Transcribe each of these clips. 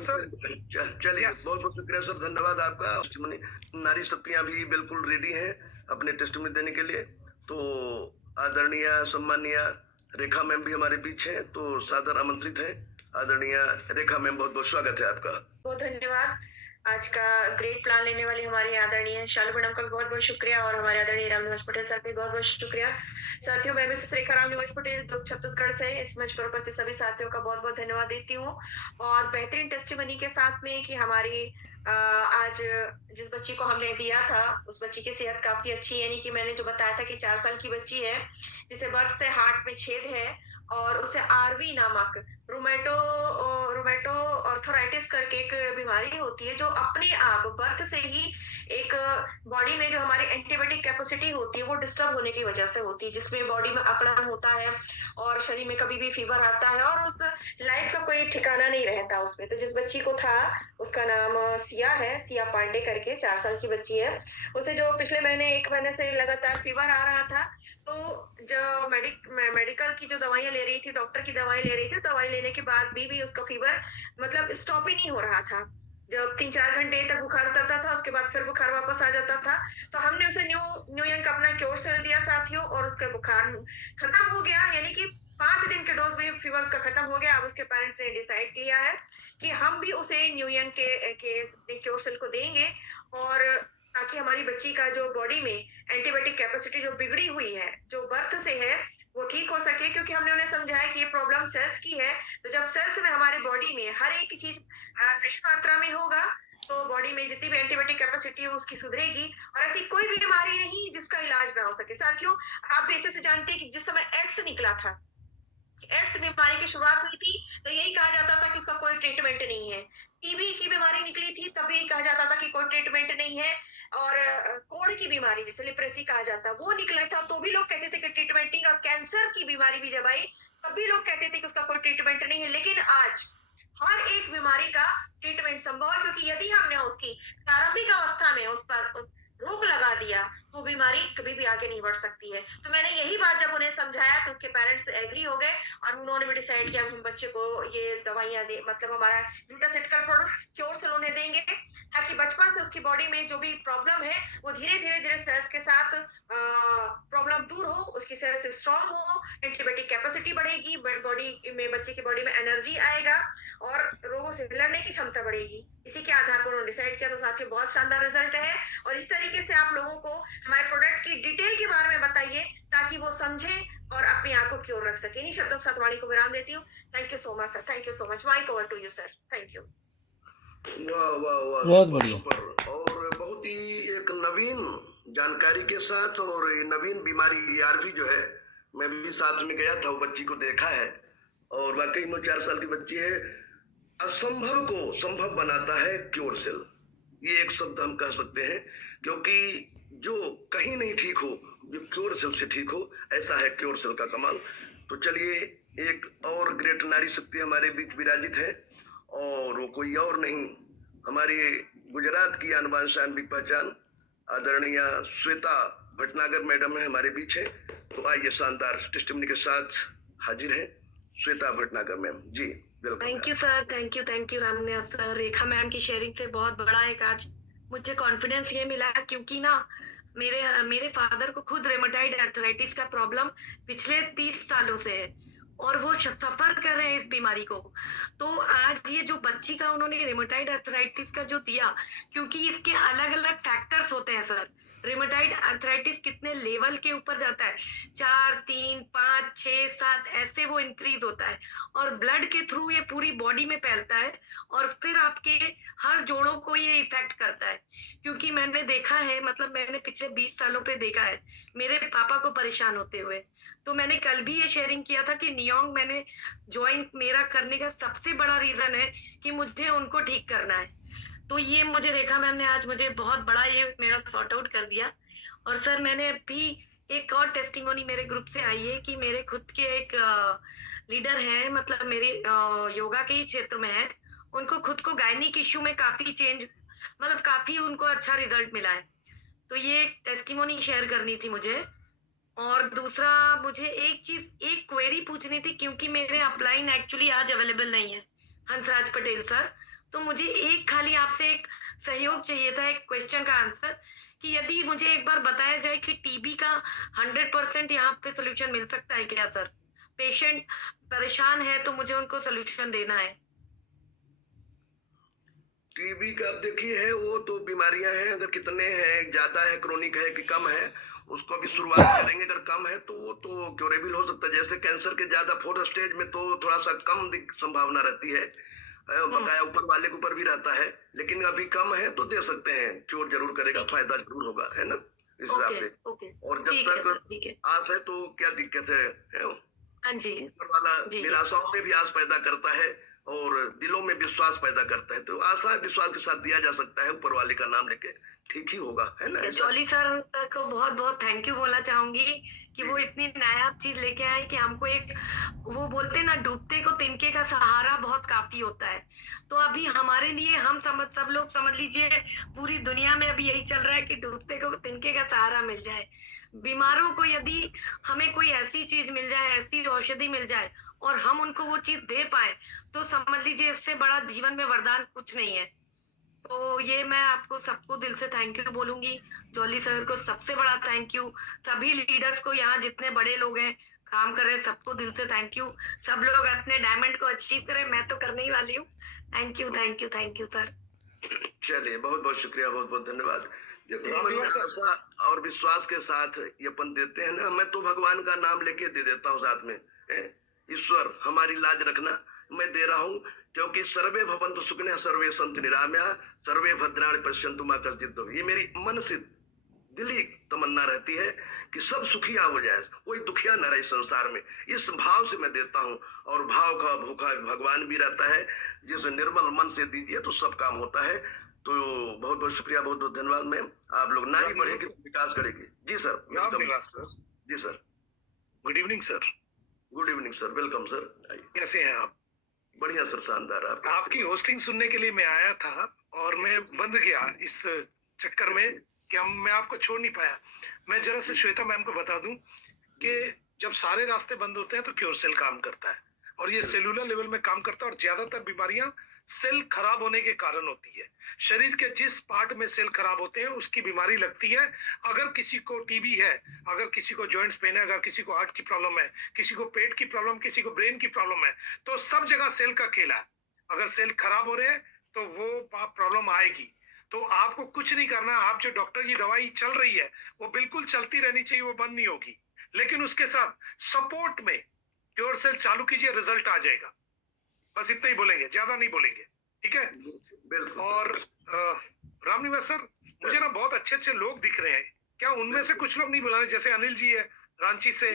Sir. चलिए, yes बहुत बहुत शुक्रिया सर, धन्यवाद आपका। टेस्टिमनी नारी शक्तियां भी बिल्कुल रेडी हैं अपने टेस्टिमनी देने के लिए। तो आदरणीय सम्मानीय रेखा मैम भी हमारे बीच हैं, तो सादर आमंत्रित है। आदरणीय रेखा मैम, बहुत बहुत स्वागत है आपका। बहुत धन्यवाद। आज का ग्रेट प्लान लेने वाली हमारी आदरणीय शालू मैडम का भी बहुत बहुत शुक्रिया और हमारे आदरणीय राम निवास पटेल सर का भी बहुत बहुत शुक्रिया। साथियों, मैं मिसेस रेखा राम निवास पटेल दुर्ग छत्तीसगढ़ से इस मंच पर उपस्थित सभी साथियों का बहुत बहुत धन्यवाद देती हूँ और बेहतरीन टेस्टिमनी के साथ में कि हमारी आज जिस बच्ची को हमने दिया था उस बच्ची की सेहत काफी अच्छी, यानी कि मैंने जो बताया था कि 4 साल की बच्ची है जिसे बर्थ से हार्ट में छेद है और उसे आरवी नामक रोमेटो ऑर्थराइटिस करके एक बीमारी होती है जो अपने आप बर्थ से ही एक बॉडी में जो हमारी एंटीबायोटिक कैपेसिटी होती है वो डिस्टर्ब होने की वजह से होती है, जिसमें बॉडी में अकड़न होता है और शरीर में कभी भी फीवर आता है और उस लाइफ का कोई ठिकाना नहीं रहता उसमें। तो जिस बच्ची को था उसका नाम सिया है, सिया पांडे करके 4 साल की बच्ची है। उसे जो पिछले महीने 1 महीने से लगातार फीवर आ रहा था, तो जो मेडिकल की जो दवाइयाँ ले रही थी, डॉक्टर की दवाई ले रही थी, दवाई लेने के बाद भी उसका फीवर मतलब स्टॉप ही नहीं हो रहा था। जब 3-4 घंटे तक बुखार उतरता था, उसके बाद फिर बुखार वापस आ जाता था। तो हमने उसे न्यू यंग का अपना क्योर सेल दिया साथियों और उसका बुखार खत्म हो गया, यानी कि 5 दिन के डोज में फीवर उसका खत्म हो गया। अब उसके पेरेंट्स ने डिसाइड किया है कि हम भी उसे न्यू यंग के क्योर सेल को देंगे और ताकि हमारी बच्ची का जो बॉडी में एंटीबायोटिक कैपेसिटी जो बिगड़ी हुई है, जो बर्थ से है, वो ठीक हो सके। क्योंकि हमने उन्हें समझाया कि ये प्रॉब्लम सेल्स की है, तो जब सेल्स में हमारे बॉडी में हर एक चीज सही मात्रा में होगा तो बॉडी में जितनी भी एंटीबायोटिक कैपेसिटी है उसकी सुधरेगी और ऐसी कोई बीमारी नहीं जिसका इलाज ना हो सके। साथियों, आप भी अच्छे से जानते हैं कि जिस समय एड्स निकला था, एड्स बीमारी की शुरुआत हुई थी, तो यही कहा जाता था कि इसका कोई ट्रीटमेंट नहीं है। टीबी की बीमारी निकली थी तब यही कहा जाता था कि कोई ट्रीटमेंट नहीं है और कोढ़ की बीमारी जिसे लिप्रेसी कहा जाता वो निकला था तो भी लोग कहते थे कि ट्रीटमेंट नहीं, और कैंसर की बीमारी भी जब आई तब भी लोग कहते थे कि उसका कोई ट्रीटमेंट नहीं है। लेकिन आज हर एक बीमारी का ट्रीटमेंट संभव है, क्योंकि यदि हमने उसकी प्रारंभिक अवस्था में उस पर रोक लगा दिया तो बीमारी कभी भी आगे नहीं बढ़ सकती है। तो मैंने यही बात जब उन्हें समझाया तो उसके पेरेंट्स एग्री हो गए और उन्होंने भी डिसाइड किया हम बच्चे को ये दवाइयां दे, मतलब हमारा न्यूट्रास्यूटिकल प्रोडक्ट्स क्योर से उन्हें देंगे ताकि बचपन से उसकी बॉडी में जो भी प्रॉब्लम है वो धीरे धीरे सेल्स के साथ प्रॉब्लम दूर हो, उसकी सेल्स स्ट्रांग हो, एंटीबायोटिक कैपेसिटी बढ़ेगी, बॉडी में बच्चे की बॉडी में एनर्जी आएगा और रोगों से लड़ने की क्षमता बढ़ेगी। इसी के आधार पर उन्होंने डिसाइड किया। तो साथियों, बहुत शानदार रिजल्ट है और इस तरीके से आप लोगों को हमारे प्रोडक्ट की डिटेल के बारे में बताइए ताकि वो समझे और अपने आप को क्योर रख सके। इन्हीं शब्दों के साथ वाणी को विराम देती हूँ। Thank you so much sir, thank you so much. Mic over to you sir, thank you. वाह वाह वाह, बहुत बढ़िया और बहुत ही एक नवीन जानकारी के साथ और ये नवीन बीमारी आरवी जो है, मैं भी साथ में गया था, वो बच्ची को देखा है और वाकई में 4 साल की बच्ची है। असंभव को संभव बनाता है क्योर सेल, ये एक शब्द हम कह सकते हैं, क्योंकि जो कहीं नहीं ठीक हो जो क्योर सेल से ठीक हो, ऐसा है क्योर सेल का कमाल। तो चलिए, एक और ग्रेट नारी शक्ति हमारे बीच विराजित है और वो कोई और नहीं, हमारी गुजरात की आन बान शान की पहचान आदरणीय श्वेता भटनागर मैडम है हमारे बीच है। तो आइए शानदार टेस्टिमनी के साथ हाजिर है Shweta Bhatnagar ma'am ji, welcome. Thank you sir, thank you Ramaniya sir. Rekha ma'am की शेयरिंग से बहुत बड़ा एक आज मुझे कॉन्फिडेंस ये मिला, क्योंकि ना मेरे फादर को खुद रेमेटॉइड आर्थराइटिस का प्रॉब्लम पिछले 30 सालों से है और वो सफर कर रहे हैं इस बीमारी को। तो आज ये जो बच्ची का उन्होंने रेमेटॉइड आर्थराइटिस का जो दिया, क्योंकि इसके अलग अलग फैक्टर्स होते हैं सर। रेमेटॉइड आर्थराइटिस कितने लेवल के ऊपर जाता है, 4, 3, 5, 6, 7 ऐसे वो इंक्रीज होता है और ब्लड के थ्रू ये पूरी बॉडी में फैलता है और फिर आपके हर जोड़ों को ये इफेक्ट करता है। क्योंकि मैंने देखा है, मतलब मैंने पिछले 20 सालों पे देखा है मेरे पापा को परेशान होते हुए। तो मैंने कल भी ये शेयरिंग किया था कि नियोंग मैंने ज्वाइन मेरा करने का सबसे बड़ा रीजन है कि मुझे उनको ठीक करना है। तो ये मुझे रेखा मैम ने आज मुझे बहुत बड़ा ये मेरा सॉर्ट आउट कर दिया। और सर, मैंने भी एक और टेस्टिमोनी मेरे ग्रुप से आई है कि मेरे खुद के एक लीडर है, मतलब मेरे योगा के ही क्षेत्र में है, उनको खुद को गायनिक इश्यू में काफी चेंज, मतलब काफी उनको अच्छा रिजल्ट मिला है। तो ये टेस्टिमोनी शेयर करनी थी मुझे। और दूसरा, मुझे एक क्वेरी पूछनी थी, क्योंकि मेरे अपलाइन एक्चुअली आज अवेलेबल नहीं है हंसराज पटेल सर, तो मुझे एक खाली आपसे एक सहयोग चाहिए था, एक क्वेश्चन का आंसर, कि यदि मुझे एक बार बताया जाए कि टीबी का 100% यहाँ पे सोल्यूशन मिल सकता है क्या सर? पेशेंट परेशान है तो मुझे उनको सोल्यूशन देना है। टीबी का अब देखिए है, वो तो बीमारियां हैं, अगर कितने हैं, ज्यादा है, क्रोनिक है कि कम है, उसको अभी शुरुआत करेंगे। अगर कम है तो वो तो क्योरेबल हो सकता है। जैसे कैंसर के ज्यादा 4th स्टेज में तो थोड़ा सा कम संभावना रहती है, बकाया ऊपर वाले के ऊपर भी रहता है, लेकिन अभी कम है तो दे सकते हैं, क्योर जरूर करेगा, फायदा जरूर होगा, है ना, इस हिसाब ओके से। ओके, और जब ठीक है सर, तक ठीक है। आस है तो क्या दिक्कत है? हाँ जी, ऊपर वाला जी। निराशाओं में भी आस पैदा करता है और दिलों में विश्वास पैदा करता है, तो आशा विश्वास के साथ दिया जा सकता है, ऊपर वाले का नाम लेके ठीक ही होगा, है ना, ऐसा। जॉली सर को बहुत बहुत थैंक यू बोलना चाहूंगी कि वो इतनी नायाब चीज लेके आए कि हमको एक, वो बोलते ना, डूबते को तिनके का सहारा बहुत काफी होता है। तो अभी हमारे लिए हम सब लोग समझ लीजिए, पूरी दुनिया में अभी यही चल रहा है कि डूबते को तिनके का सहारा मिल जाए। बीमारों को यदि हमें कोई ऐसी चीज मिल जाए, ऐसी औषधि मिल जाए और हम उनको वो चीज दे पाए, तो समझ लीजिए इससे बड़ा जीवन में वरदान कुछ नहीं है। तो ये मैं आपको सबको दिल से थैंक यू बोलूंगी। जॉली सर को सबसे बड़ा थैंक यू, सभी लीडर्स को, यहाँ जितने बड़े लोग हैं काम कर रहे हैं, सबको दिल से थैंक यू। सब लोग अपने डायमंड को अचीव करें, मैं तो करने ही वाली हूँ। Thank you thank you thank you sir. चलिए, बहुत बहुत शुक्रिया, बहुत बहुत धन्यवाद। देखो, मन में आशा और विश्वास के साथ ये अपन देते हैं ना, मैं तो भगवान का नाम लेके दे देता हूँ साथ में, ईश्वर हमारी लाज रखना, मैं दे रहा हूँ, क्योंकि सर्वे भवन्तु सुखिनः सर्वे सन्तु निरामयाः सर्वे भद्राणि पश्यन्तु मा कश्चित् दुःखम्। ये मेरी मन से दिली तमन्ना रहती है कि सब सुखिया हो जाए, कोई दुखिया न रहे संसार में, इस भाव से मैं देता हूँ। और भाव का भूखा भगवान भी रहता है, जिस निर्मल मन से दीजिए तो सब काम होता है। तो बहुत बहुत शुक्रिया, बहुत बहुत धन्यवाद मैम। आप लोग, नारी बढ़ेगी तो विकास करेगी। जी सर, सर। जी sir, good evening sir. Good evening sir, welcome sir. कैसे हैं आप? बढ़िया सर, शानदार। आपकी होस्टिंग सुनने के लिए मैं आया था और मैं बंद गया इस चक्कर में कि मैं आपको छोड़ नहीं पाया। मैं जरा से श्वेता मैम को बता दूं कि जब सारे रास्ते बंद होते हैं तो क्योर सेल काम करता है और ये सेलुलर लेवल में काम करता है और ज्यादातर बीमारियां सेल खराब होने के कारण होती है। शरीर के जिस पार्ट में सेल खराब होते हैं उसकी बीमारी लगती है। अगर किसी को टीबी है, अगर किसी को जॉइंट्स पेन है, अगर किसी को हार्ट की प्रॉब्लम है, किसी को पेट की प्रॉब्लम, किसी को ब्रेन की प्रॉब्लम है, तो सब जगह सेल का खेल है। अगर सेल खराब हो रहे हैं तो वो प्रॉब्लम आएगी। तो आपको कुछ नहीं करना। आप जो डॉक्टर की दवाई चल रही है वो बिल्कुल चलती रहनी चाहिए, वो बंद नहीं होगी, लेकिन उसके साथ सपोर्ट में क्योर सेल चालू कीजिए, रिजल्ट आ जाएगा। बस इतना ही बोलेंगे, ज्यादा नहीं बोलेंगे, ठीक है? बिल्कुल। और रामनिवास सर, मुझे ना बहुत अच्छे अच्छे लोग दिख रहे हैं, क्या उनमें से कुछ लोग नहीं बुलाने? जैसे अनिल जी है रांची से,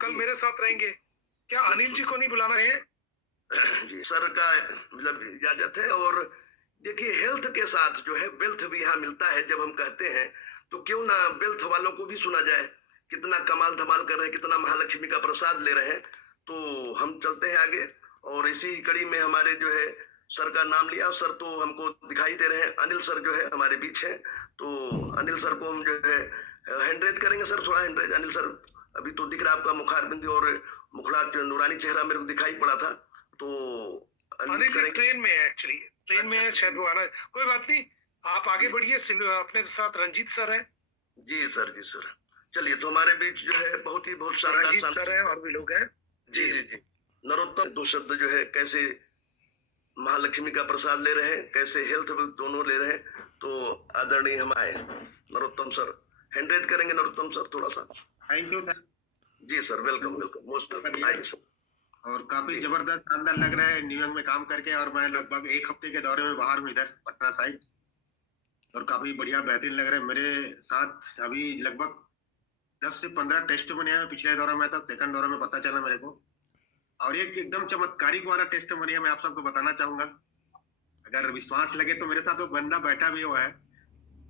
कल मेरे साथ रहेंगे, क्या अनिल जी को नहीं बुलाना है? जी सर का मतलब इजाजत है। और देखिए, हेल्थ के साथ जो है वेल्थ भी यहाँ मिलता है। जब हम कहते हैं तो क्यों ना वेल्थ वालों को भी सुना जाए, कितना कमाल धमाल कर रहे हैं, कितना महालक्ष्मी का प्रसाद ले रहे हैं। तो हम चलते हैं आगे, और इसी कड़ी में हमारे जो है सर का नाम लिया, सर तो हमको दिखाई दे रहे हैं, अनिल सर जो है हमारे बीच है। तो अनिल सर को हम जो है हैंडरेज करेंगे। सर थोड़ा हैंडरेज, अनिल सर। अभी तो दिख रहा है आपका मुखारबिंदी और मुखड़ा नूरानी चेहरा मेरे को दिखाई पड़ा था। तो अनिल जी ट्रेन में है, एक्चुअली ट्रेन में है, शायद वो आ रहा है। कोई बात नहीं, आप आगे बढ़िए। अपने साथ रंजीत सर है। जी सर, जी सर। चलिए, तो हमारे बीच जो है बहुत ही बहुत शानदार सर है और भी लोग हैं। जी जी जी। नरोत्तम दो शब्द जो है कैसे महालक्ष्मी का प्रसाद ले रहे हैं, कैसे हेल्थ दोनों ले रहे हैं। तो आदरणीय हम आए नरोत्तम सर, हैंडरेज करेंगे नरोत्तम सर थोड़ा सा। Thank you sir. जी sir, welcome welcome, most welcome sir. और काफी जबरदस्त शानदार लग रहा है न्यूयॉर्क में काम करके, और मैं लगभग 1 हफ्ते के दौरे में बाहर हूँ इधर पटना साइड, और काफी बढ़िया बेहतरीन लग रहा है। मेरे साथ अभी लगभग 10 से 15 टेस्ट बने हैं। पिछले दौरे में था, सेकंड दौरे में पता चला मेरे को, और एक एकदम चमत्कारिक वाला टेस्ट बनी है। मैं आप सबको बताना चाहूंगा, अगर विश्वास लगे तो। मेरे साथ वो बंदा बैठा भी हुआ है।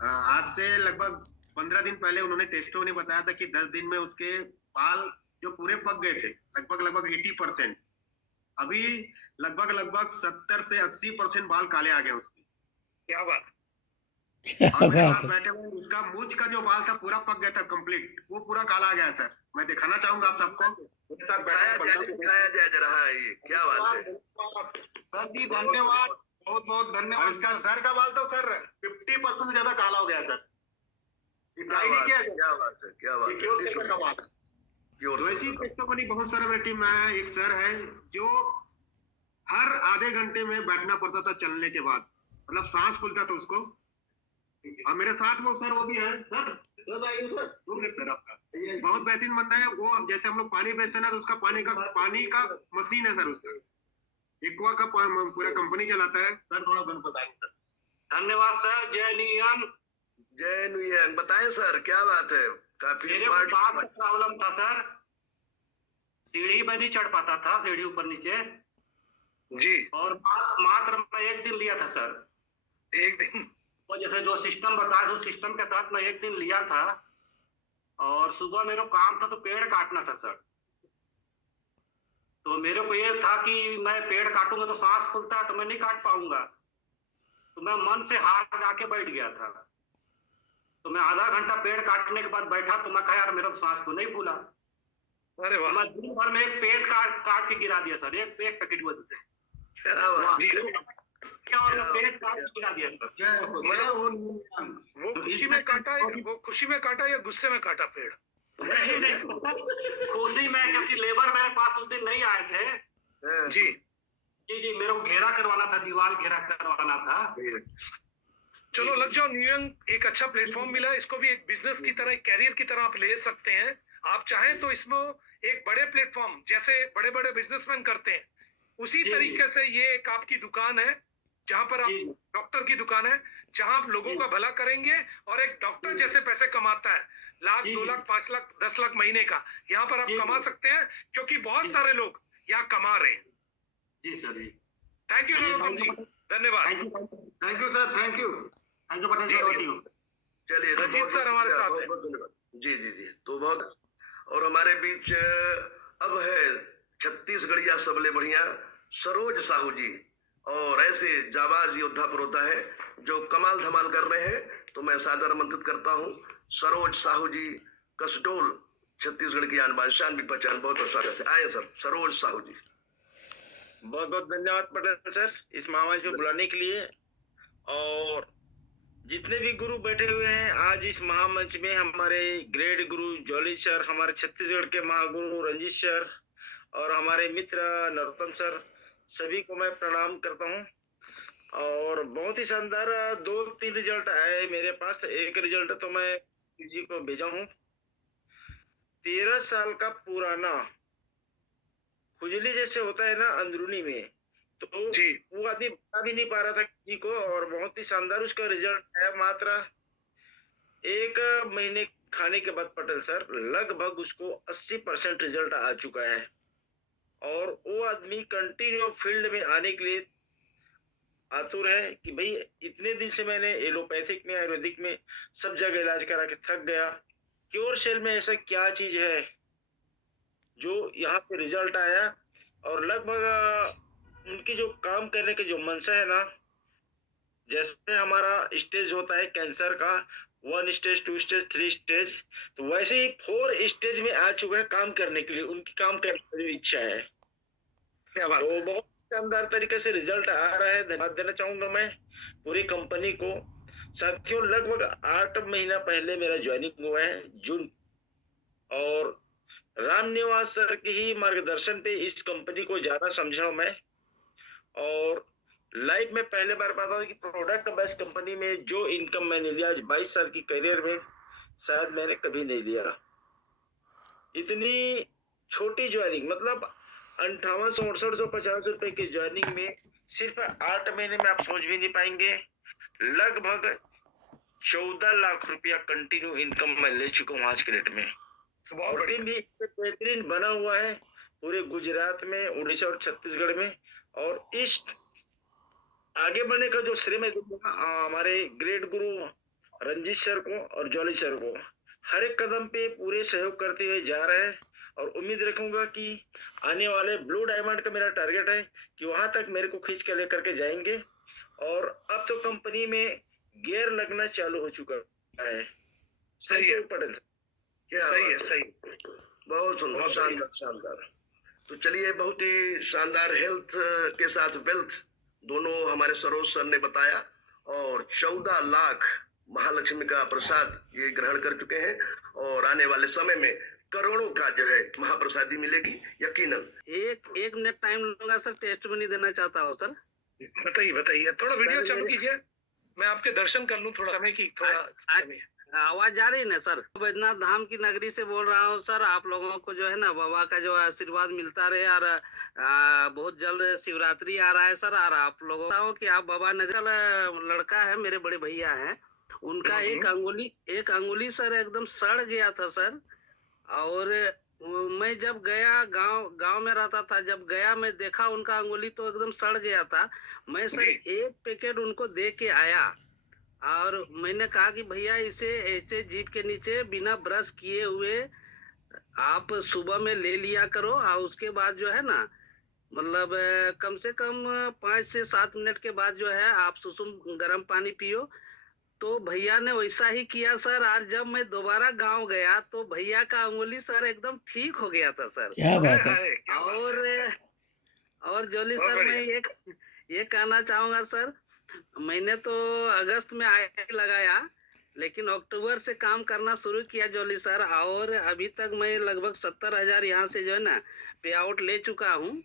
आज से लगभग 15 दिन पहले उन्होंने टेस्टों ने बताया था कि 10 दिन में उसके बाल जो पूरे पक गए थे, लगभग 80%, अभी लगभग 70 से 80% बाल काले आ गए उसके। क्या बात! और मेरे साथ बैठे हुए उसका मूंछ का जो बाल था पूरा पक गया था कंप्लीट, वो पूरा काला आ गया सर। मैं दिखाना चाहूंगा आप सबको। मेरे साथ बैठा दिखाया जाए जरा। हाँ, ये क्या बात है सर जी, धन्यवाद। बहुत बहुत धन्यवाद। इसका सर का बाल तो सर 50% से ज्यादा काला हो गया सर। क्या बात है, क्या बात है, क्या बात है। तो ऐसी टेक्नोलॉजी बहुत सारे मेरी टीम में है। एक सर है जो हर आधे घंटे में बैठना पड़ता था चलने के बाद, मतलब सांस फूलता था उसको। और मेरे साथ वो सर वो भी है सर। आइए सर, 2 मिनट सर आपका। बहुत बेहतरीन बंदा है वो। जैसे हम लोग पानी बेचते हैं ना, तो उसका पानी का मशीन है सर उसका। एक्वा का पूरा कंपनी चलाता है सर। थोड़ा बताएंगे सर। धन्यवाद सर। जय नियन। जय नुयंग। बताएं सर, क्या बात है, काफी मेरे को दांत का प्रॉब्लम था सर, सीढ़ी में नहीं चढ़ पाता था, सीढ़ी ऊपर नीचे जी। और मात्र मैं 1 दिन लिया था सर। 1 दिन? वो जैसे जो सिस्टम बताया उस सिस्टम के तहत मैं 1 दिन लिया था। और सुबह मेरा काम था तो पेड़ काटना था सर। तो मेरे को ये था कि मैं पेड़ काटूंगा तो सांस फूलता है तो मैं नहीं काट पाऊंगा। तो मैं मन से हार लगा के बैठ गया था। तो मैं आधा घंटा पेड़ काटने के बाद बैठा तो मैं कहा यार मेरा तो सांस तो नहीं फूला। अरे वाह। मैं दिन भर में एक पेड़ काट के गिरा दिया सर, एक पैकेट वजह से। क्या बात है। और मैं पेड़ काट के गिरा दिया सर। वो खुशी में काटा या गुस्से में काटा पेड़? नहीं खुशी में, क्योंकि लेबर मेरे पास उस दिन नहीं आए थे। जी जी मेरे को घेरा करवाना था, दीवार घेरा करवाना था। चलो लग जाओ न्यूयॉर्क। एक अच्छा प्लेटफॉर्म मिला, इसको भी एक बिजनेस की तरह, एक कैरियर की तरह आप ले सकते हैं। आप चाहें तो इसमें एक बड़े प्लेटफॉर्म जैसे बड़े बड़े बिजनेसमैन करते हैं उसी तरीके से ये एक आपकी दुकान है जहां पर आप डॉक्टर की दुकान है, जहां आप लोगों का भला करेंगे और एक डॉक्टर जैसे पैसे कमाता है, 1 लाख 2 लाख 5 लाख 10 लाख महीने का, यहाँ पर आप कमा सकते हैं क्योंकि बहुत सारे लोग यहाँ कमा रहे हैं। जी सर जी। थैंक यू नरोत्तम जी, धन्यवाद। Thank you sir. Thank you Patel sir. चलिए रंजीत सर हमारे साथ हैं। बहुत धन्यवाद। जी तो बहुत। और हमारे बीच अब है छत्तीसगढ़िया सबले बढ़िया सरोज साहू जी, और ऐसे जाबाज योद्धा पुरोधा है जो कमाल धमाल कर रहे हैं। तो मैं सादर आमंत्रित करता हूँ सरोज साहू जी, कसडोल, छत्तीसगढ़ की आन बान शान भी पहचान। बहुत बहुत स्वागत है। आए सर, सरोज साहू जी। बहुत बहुत धन्यवाद पटेल सर इस महामंच में बुलाने के लिए। और जितने भी गुरु बैठे हुए हैं आज इस महामंच में, हमारे ग्रेट गुरु जॉली सर, हमारे छत्तीसगढ़ के महागुरु रंजीत सर और हमारे मित्र नरोत्तम सर, सभी को मैं प्रणाम करता हूं। और बहुत ही शानदार 2-3 रिजल्ट आए मेरे पास। एक रिजल्ट तो मैं जी को भेजा हूं। 13 साल का पुराना खुजली जैसे होता है ना अंदरूनी में, तो वो आदमी बता भी नहीं पा रहा था किसी को। और बहुत ही शानदार उसका रिजल्ट है। मात्र 1 महीने खाने के बाद पटेल सर लगभग उसको 80% रिजल्ट आ चुका है। और वो आदमी कंटिन्यू फील्ड में आने के लिए आतुर है कि भाई इतने दिन से मैंने एलोपैथिक में, आयुर्वेदिक में सब जगह इलाज करा के थक गया, क्योर सेल में ऐसा क्या चीज है जो यहाँ पे रिजल्ट आया। और लगभग उनकी जो काम करने के जो मंशा है ना, जैसे हमारा स्टेज होता है कैंसर का 1 स्टेज 2 स्टेज 3 स्टेज, तो वैसे ही 4 स्टेज में आ चुके हैं काम करने के लिए। उनकी काम करने की जो इच्छा है, क्या बात। तो बहुत शानदार तरीके से रिजल्ट आ रहा है। धन्यवाद देना चाहूंगा मैं पूरी कंपनी को। साथियों लगभग 8 महीना पहले मेरा ज्वाइनिंग हुआ है जून, और राम निवास सर के ही मार्गदर्शन पे इस कंपनी को ज्यादा समझा मैं। और लाइफ में पहले बार पाता हूँ कि प्रोडक्ट बेस्ड कंपनी में जो इनकम मैंने लिया आज 22 साल की करियर में शायद मैंने कभी नहीं लिया। इतनी छोटी ज्वाइनिंग, मतलब 58,6850 रुपए की ज्वाइनिंग में सिर्फ 8 महीने में आप सोच भी नहीं पाएंगे लगभग 14 लाख रुपया कंटिन्यू इनकम मैं ले चुका हूँ आज के डेट में। और टीम भी बेहतरीन बना हुआ है पूरे गुजरात में, उड़ीसा और छत्तीसगढ़ में। और इस आगे बढ़ने का जो श्रेय मैं दूंगा हमारे ग्रेट गुरु रंजीत सर को और जॉली सर को। हर एक कदम पे पूरे सहयोग करते हुए जा रहे हैं। और उम्मीद रखूंगा कि आने वाले ब्लू डायमंड का मेरा टारगेट है कि वहां तक मेरे को खींच के लेकर के जाएंगे। और अब तो कंपनी में गियर लगना चालू हो चुका है। सही है पटेल, सही है। बहुत सुंदर, शानदार। तो चलिए, बहुत ही शानदार हेल्थ के साथ वेल्थ दोनों हमारे सरोज सर ने बताया, और 14 लाख महालक्ष्मी का प्रसाद ये ग्रहण कर चुके हैं, और आने वाले समय में करोड़ों का जो है महाप्रसादी मिलेगी यकीनन। एक मिनट टाइम लूंगा सर, टेस्ट में नहीं देना चाहता हूँ सर। बताइए बताइए, थोड़ा वीडियो सर, चालू मेरे- कीजिए, मैं आपके दर्शन कर लूं, थोड़ा समय की थोड़ा कमी है। आवाज जा रही है ना सर? बैजनाथ धाम की नगरी से बोल रहा हूँ सर। आप लोगों को जो है ना बाबा का जो आशीर्वाद मिलता रहे, और बहुत जल्द शिवरात्रि आ रहा है सर। और आप लोगों को कि आप बाबा नगर का लड़का है, मेरे बड़े भैया हैं, उनका एक अंगुली सर एकदम सड़ गया था सर। और मैं जब गया, गांव में रहता था, जब गया मैं देखा उनका अंगुली तो एकदम सड़ गया था। मैं सर एक पैकेट उनको दे के आया, और मैंने कहा कि भैया इसे ऐसे जीभ के नीचे बिना ब्रश किए हुए आप सुबह में ले लिया करो, और उसके बाद जो है ना मतलब कम से कम 5 से 7 मिनट के बाद जो है आप सुसुम गर्म पानी पियो। तो भैया ने वैसा ही किया सर। आज जब मैं दोबारा गांव गया तो भैया का अंगुली सर एकदम ठीक हो गया था सर। क्या बात है। और जोली सर, मैं ये कहना चाहूंगा सर, मैंने तो अगस्त में आईटी लगाया, लेकिन अक्टूबर से काम करना शुरू किया जोली सर, और अभी तक मैं लगभग 70,000 यहाँ से जो है ना पे आउट ले चुका हूँ।